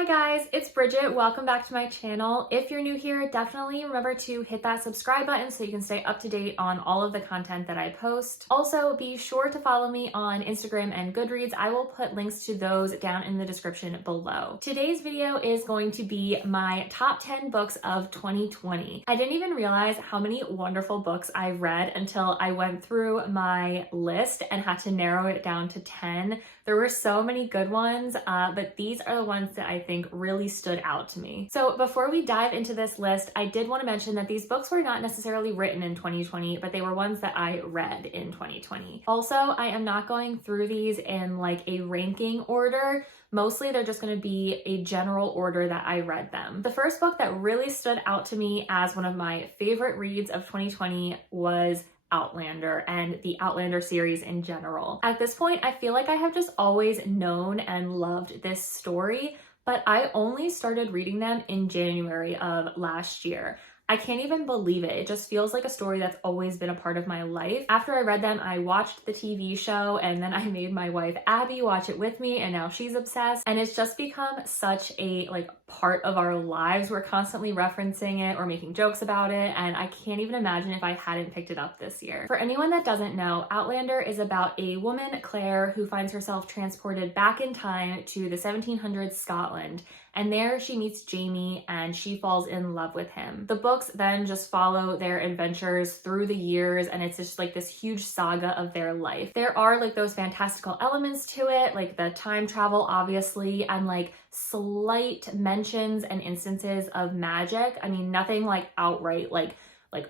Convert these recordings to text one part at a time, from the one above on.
Hi guys, it's Bridget. Welcome back to my channel. If you're new here, definitely remember to hit that subscribe button so you can stay up to date on all of the content that I post. Also, be sure to follow me on Instagram and Goodreads. I will put links to those down in the description below. Today's video is going to be my top 10 books of 2020. I didn't even realize how many wonderful books I read until I went through my list and had to narrow it down to 10. There were so many good ones, but these are the ones that I think really stood out to me. So before we dive into this list, I did want to mention that these books were not necessarily written in 2020, but they were ones that I read in 2020. Also, I am not going through these in like a ranking order. Mostly they're just going to be a general order that I read them. The first book that really stood out to me as one of my favorite reads of 2020 was Outlander and the Outlander series in general. At this point, I feel like I have just always known and loved this story, but I only started reading them in January of last year. I can't even believe it. It just feels like a story that's always been a part of my life. After I read them, I watched the TV show and then I made my wife Addie watch it with me and now she's obsessed. And it's just become such a part of our lives. We're constantly referencing it or making jokes about it, and I can't even imagine if I hadn't picked it up this year. For anyone that doesn't know, Outlander is about a woman, Claire, who finds herself transported back in time to the 1700s Scotland. And there she meets Jamie and she falls in love with him. The books then just follow their adventures through the years, and it's just like this huge saga of their life. There are like those fantastical elements to it, like the time travel obviously, and like slight mentions and instances of magic. I mean, nothing like outright like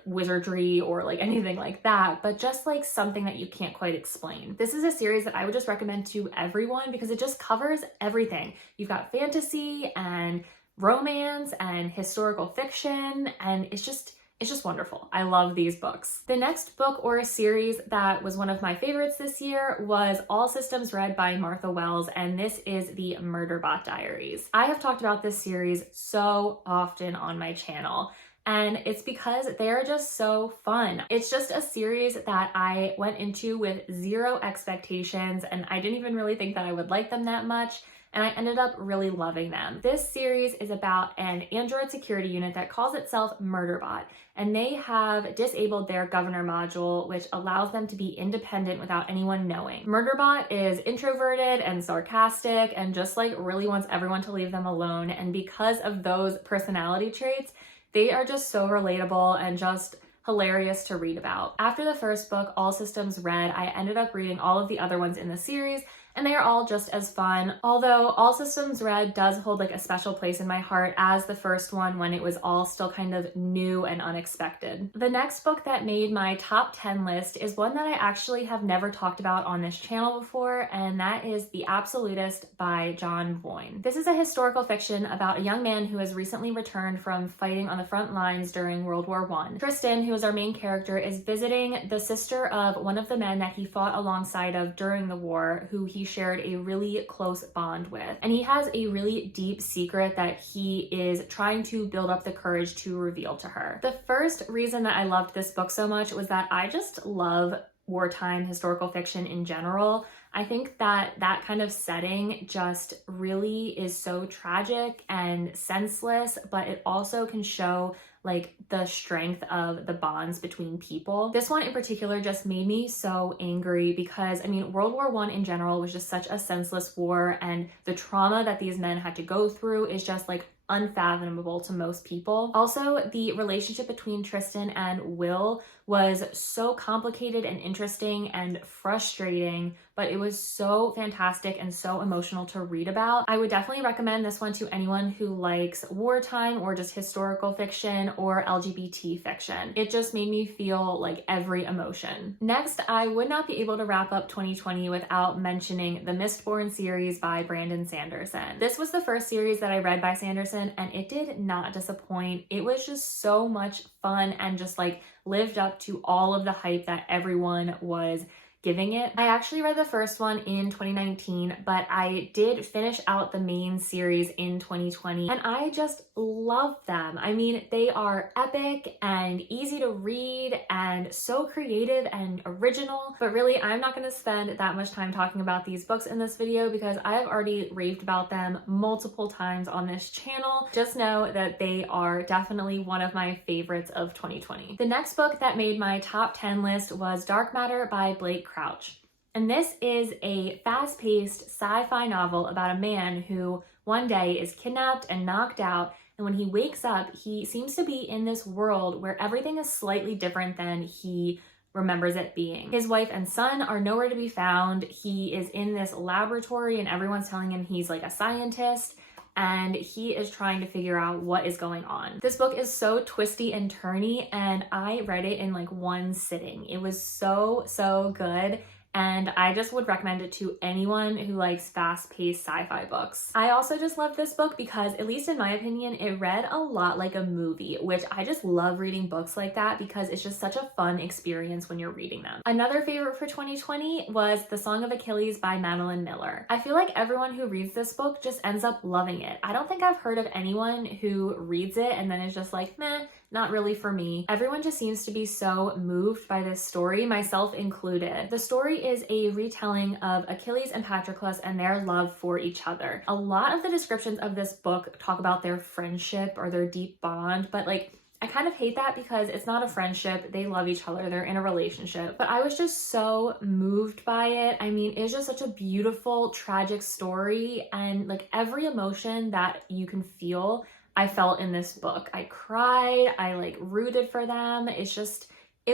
wizardry or like anything like that, but just like something that you can't quite explain. This is a series that I would just recommend to everyone because it just covers everything. You've got fantasy and romance and historical fiction, and it's just wonderful. I love these books. The next book or a series that was one of my favorites this year was All Systems Red by Martha Wells, and this is the Murderbot Diaries. I have talked about this series so often on my channel, and it's because they're just so fun. It's just a series that I went into with zero expectations, and I didn't even really think that I would like them that much, and I ended up really loving them. This series is about an android security unit that calls itself Murderbot, and they have disabled their governor module, which allows them to be independent without anyone knowing. Murderbot is introverted and sarcastic and just like really wants everyone to leave them alone, and because of those personality traits, they are just so relatable and just hilarious to read about. After the first book, All Systems Red, I ended up reading all of the other ones in the series, and they are all just as fun. Although All Systems Red does hold like a special place in my heart as the first one when it was all still kind of new and unexpected. The next book that made my top 10 list is one that I actually have never talked about on this channel before, and that is The Absolutist by John Boyne. This is a historical fiction about a young man who has recently returned from fighting on the front lines during World War I. Tristan, who is our main character, is visiting the sister of one of the men that he fought alongside of during the war, who he shared a really close bond with. And he has a really deep secret that he is trying to build up the courage to reveal to her. The first reason that I loved this book so much was that I just love wartime historical fiction in general. I think that that kind of setting just really is so tragic and senseless, but it also can show like the strength of the bonds between people. This one in particular just made me so angry because I mean, World War I in general was just such a senseless war, and the trauma that these men had to go through is just like unfathomable to most people. Also, the relationship between Tristan and Will was so complicated and interesting and frustrating, but it was so fantastic and so emotional to read about. I would definitely recommend this one to anyone who likes wartime or just historical fiction or LGBT fiction. It just made me feel like every emotion. Next, I would not be able to wrap up 2020 without mentioning the Mistborn series by Brandon Sanderson. This was the first series that I read by Sanderson, and it did not disappoint. It was just so much fun and just like lived up to all of the hype that everyone was giving it. I actually read the first one in 2019, but I did finish out the main series in 2020, and I just love them. I mean, they are epic and easy to read and so creative and original, but really I'm not going to spend that much time talking about these books in this video because I have already raved about them multiple times on this channel. Just know that they are definitely one of my favorites of 2020. The next book that made my top 10 list was Dark Matter by Blake Crouch. And this is a fast-paced sci-fi novel about a man who one day is kidnapped and knocked out, and when he wakes up, he seems to be in this world where everything is slightly different than he remembers it being. His wife and son are nowhere to be found. He is in this laboratory and everyone's telling him he's like a scientist, and he is trying to figure out what is going on. This book is so twisty and turny, and I read it in like one sitting. It was so good, and I just would recommend it to anyone who likes fast-paced sci-fi books. I also just love this book because, at least in my opinion, it read a lot like a movie, which I just love reading books like that because it's just such a fun experience when you're reading them. Another favorite for 2020 was The Song of Achilles by Madeline Miller. I feel like everyone who reads this book just ends up loving it. I don't think I've heard of anyone who reads it and then is just like, meh, not really for me. Everyone just seems to be so moved by this story, myself included. The story is a retelling of Achilles and Patroclus and their love for each other. A lot of the descriptions of this book talk about their friendship or their deep bond, but like, I kind of hate that because it's not a friendship. They love each other. They're in a relationship. But I was just so moved by it. I mean, it's just such a beautiful, tragic story, and like every emotion that you can feel, I felt in this book. I cried, I like rooted for them. It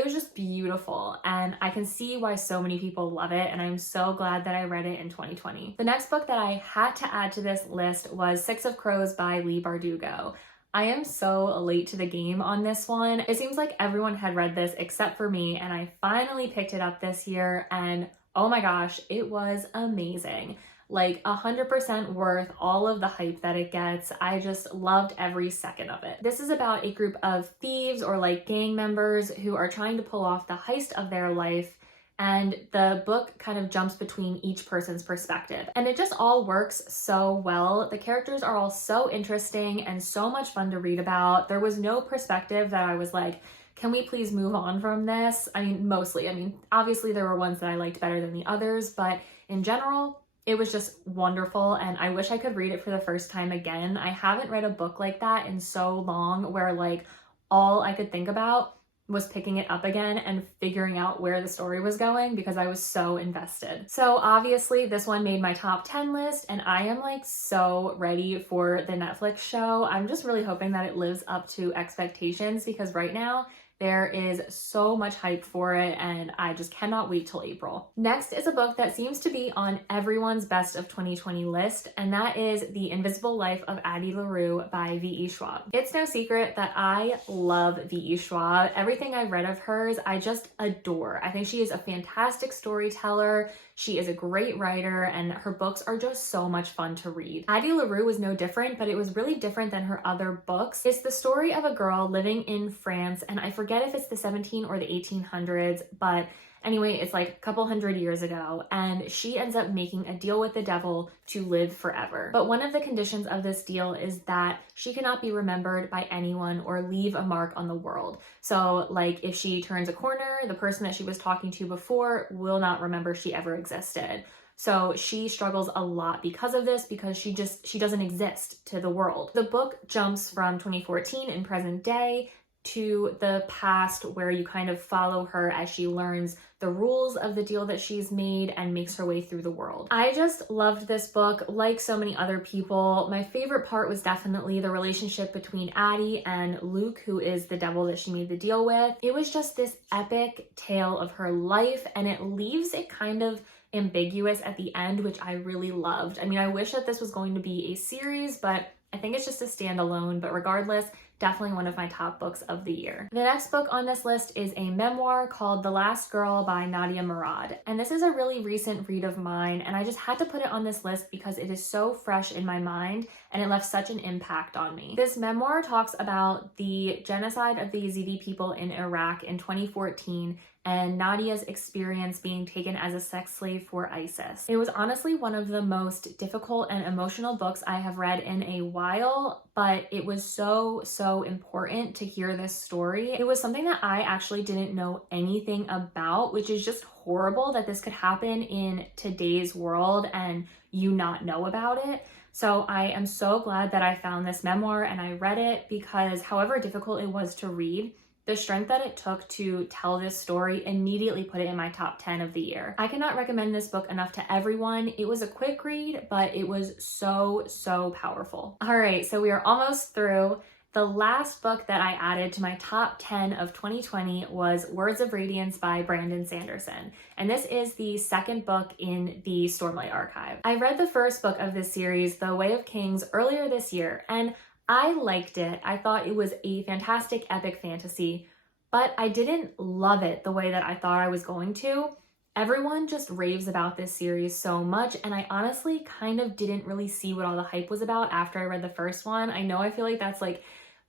was just beautiful, and I can see why so many people love it, and I'm so glad that I read it in 2020. The next book that I had to add to this list was Six of Crows by Leigh Bardugo. I am so late to the game on this one. It seems like everyone had read this except for me, and I finally picked it up this year, and oh my gosh, it was amazing. Like 100% worth all of the hype that it gets. I just loved every second of it. This is about a group of thieves or like gang members who are trying to pull off the heist of their life, and the book kind of jumps between each person's perspective. And it just all works so well. The characters are all so interesting and so much fun to read about. There was no perspective that I was like, can we please move on from this? I mean, mostly. I mean, obviously there were ones that I liked better than the others, but in general, it was just wonderful, and I wish I could read it for the first time again. I haven't read a book like that in so long, where like all I could think about was picking it up again and figuring out where the story was going because I was so invested. So obviously this one made my top 10 list, and I am like so ready for the Netflix show. I'm just really hoping that it lives up to expectations because right now there is so much hype for it, and I just cannot wait till April. Next is a book that seems to be on everyone's best of 2020 list, and that is The Invisible Life of Addie LaRue by V.E. Schwab. It's no secret that I love V.E. Schwab. Everything I've read of hers, I just adore. I think she is a fantastic storyteller. She is a great writer, and her books are just so much fun to read. Addie LaRue was no different, but it was really different than her other books. It's the story of a girl living in France, and I forget if it's the 17 or the 1800s, but anyway, it's like a couple hundred years ago, and she ends up making a deal with the devil to live forever. But one of the conditions of this deal is that she cannot be remembered by anyone or leave a mark on the world. So like if she turns a corner, the person that she was talking to before will not remember she ever existed. So she struggles a lot because of this, because she doesn't exist to the world. The book jumps from 2014 in present day to the past, where you kind of follow her as she learns the rules of the deal that she's made and makes her way through the world. I just loved this book like so many other people. My favorite part was definitely the relationship between Addie and Luke, who is the devil that she made the deal with. It was just this epic tale of her life, and it leaves it kind of ambiguous at the end, which I really loved. I mean, I wish that this was going to be a series, but I think it's just a standalone, but regardless, definitely one of my top books of the year. The next book on this list is a memoir called The Last Girl by Nadia Murad. And this is a really recent read of mine, and I just had to put it on this list because it is so fresh in my mind and it left such an impact on me. This memoir talks about the genocide of the Yazidi people in Iraq in 2014, and Nadia's experience being taken as a sex slave for ISIS. It was honestly one of the most difficult and emotional books I have read in a while, but it was so important to hear this story. It was something that I actually didn't know anything about, which is just horrible that this could happen in today's world and you not know about it. So I am so glad that I found this memoir and I read it, because however difficult it was to read, the strength that it took to tell this story immediately put it in my top 10 of the year. I cannot recommend this book enough to everyone. It was a quick read, but it was so powerful. All right, so we are almost through. The last book that I added to my top 10 of 2020 was Words of Radiance by Brandon Sanderson. And this is the second book in the Stormlight Archive. I read the first book of this series, The Way of Kings, earlier this year, and I liked it. I thought it was a fantastic epic fantasy, but I didn't love it the way that I thought I was going to. Everyone just raves about this series so much, and I honestly kind of didn't really see what all the hype was about after I read the first one. I know I feel like that's like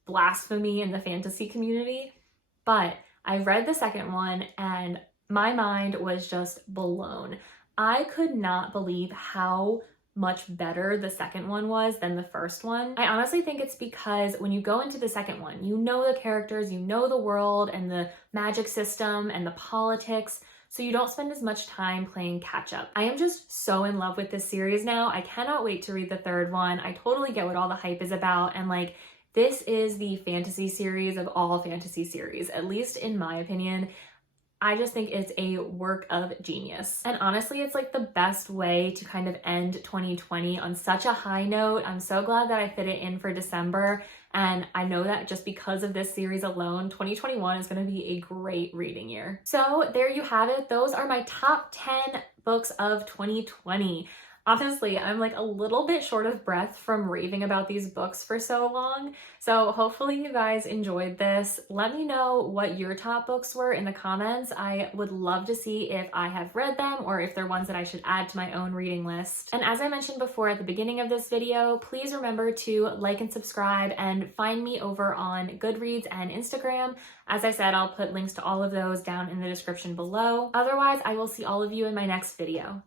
blasphemy in the fantasy community, but I read the second one and my mind was just blown. I could not believe how much better the second one was than the first one. I honestly think it's because when you go into the second one, you know the characters, you know the world and the magic system and the politics, so you don't spend as much time playing catch up. I am just so in love with this series now. I cannot wait to read the third one. I totally get what all the hype is about, and like, this is the fantasy series of all fantasy series, at least in my opinion. I just think it's a work of genius. And honestly, it's like the best way to kind of end 2020 on such a high note. I'm so glad that I fit it in for December. And I know that just because of this series alone, 2021 is going to be a great reading year. So there you have it. Those are my top 10 books of 2020. Honestly, I'm like a little bit short of breath from raving about these books for so long. So hopefully you guys enjoyed this. Let me know what your top books were in the comments. I would love to see if I have read them or if they're ones that I should add to my own reading list. And as I mentioned before at the beginning of this video, please remember to like and subscribe and find me over on Goodreads and Instagram. As I said, I'll put links to all of those down in the description below. Otherwise, I will see all of you in my next video.